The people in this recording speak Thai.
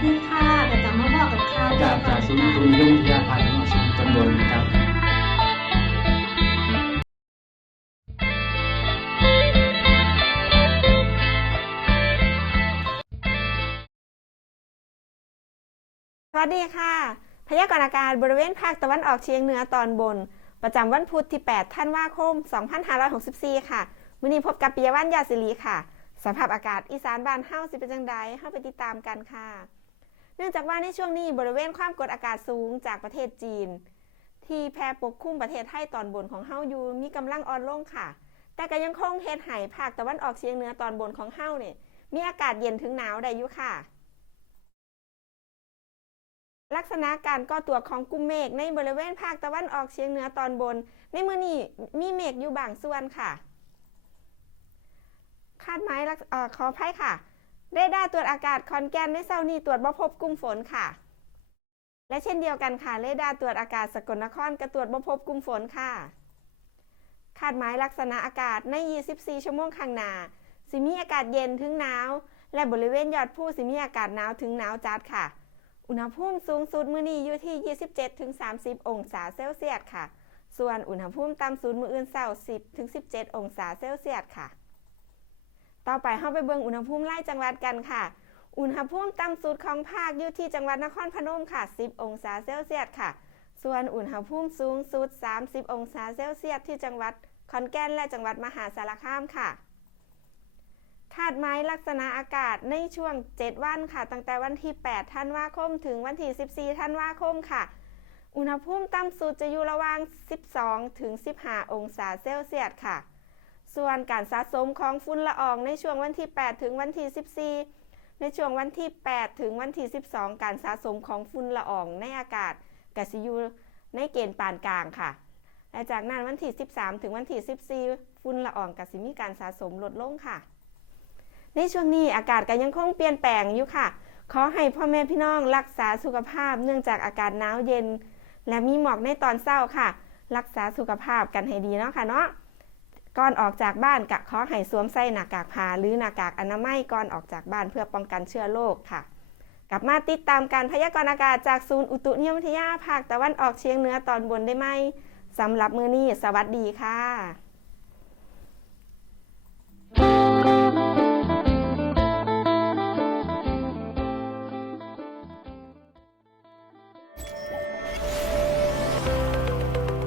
ศูนย์อุตุนิยมวิทยาภาคตะวันออกเฉียงตอนบนนะครับสวัสดีค่ะ พยากรณ์อากาศบริเวณภาคตะวันออกเฉียงเหนือตอนบน ประจำวันพุธที่ 8 ธันวาคม 2564 ค่ะมื้อนี้พบกับปิยวันยาศิรีค่ะสภาพอากาศอีสานบ้านเฮาสิเป็นจังใดเฮาไปติดตามกันค่ะ เนื่องจากว่าในช่วงนี้บริเวณความกดอากาศสูงจากประเทศจีน ที่แพ่ปกคลุมประเทศไทยตอนบนของเฮาอยู่มีกำลังอ่อนลงค่ะ แต่ก็ยังคงเฮ็ดให้ภาคตะวันออกเฉียงเหนือตอนบนของเฮาเนี่ยมีอากาศเย็นถึงหนาวได้อยู่ค่ะ ลักษณะการก่อตัวของกลุ่มเมฆในบริเวณภาคตะวันออกเฉียงเหนือตอนบน ในมือนี้มีเมฆอยู่บางส่วนค่ะ คาดหมายขออภัยค่ะ เรดาร์ตรวจอากาศคอนแกนในเช้านี้ตรวจบ่พบกลุ่มฝนค่ะ และเช่นเดียวกันค่ะเรดาร์ตรวจอากาศสกลนครก็ตรวจบ่พบกลุ่มฝนค่ะ คาดหมายลักษณะอากาศใน 24 ชั่วโมงข้างหน้าสิมีอากาศเย็นถึงหนาว และบริเวณยอดภูสิมีอากาศหนาวถึงหนาวจัดค่ะ อุณหภูมิสูงสุดมื้อนี้อยู่ที่ 27-30 องศาเซลเซียสค่ะ ส่วนอุณหภูมิต่ำสุดมื้ออื่นเช้า10-17 องศาเซลเซียสค่ะ ต่อไปเฮาไปเบิ่งอุณหภูมิไล่จังหวัดกันค่ะ อุณหภูมิต่ำสุดของภาคอยู่ที่จังหวัดนครพนมค่ะ 10 องศาเซลเซียสค่ะ ส่วนอุณหภูมิสูงสุด 30 องศาเซลเซียสที่จังหวัดขอนแก่นและจังหวัดมหาสารคามค่ะคาดหมายลักษณะอากาศในช่วง 7 วันค่ะ ตั้งแต่วันที่ 8 ธันวาคม ถึงวันที่ 14 ธันวาคมค่ะ อุณหภูมิต่ำสุดจะอยู่ระหว่าง 12 ถึง 15 องศาเซลเซียสค่ะ ส่วนการสะสมของฝุ่นละอองในช่วงวันที่ 8 ถึงวันที่ 14 ในช่วงวันที่ 8 ถึงวันที่ 12 การสะสมของฝุ่นละอองในอากาศกสิอยูในเกณฑ์ปานกลางค่ะ และจากนั้นวันที่ 13 ถึงวันที่ 14 ฝุ่นละอองกสิมีการสะสมลดลงค่ะ ในช่วงนี้อากาศก็ยังคงเปลี่ยนแปลงอยู่ค่ะ ขอให้พ่อแม่พี่น้องรักษาสุขภาพเนื่องจากอากาศหนาวเย็น และมีหมอกในตอนเช้าค่ะ รักษาสุขภาพกันให้ดีเนาะค่ะเนาะ ก่อนออกจากบ้านกะขอให้สวมใส่หน้ากากผ้าหรือหน้ากากอนามัยก่อนออกจากบ้านเพื่อป้องกันเชื้อโรคค่ะ กลับมาติดตามการพยากรณ์อากาศจากศูนย์อุตุนิยมวิทยาภาคตะวันออกเฉียงเหนือตอนบนได้ไหมสำหรับมือนี้สวัสดีค่ะ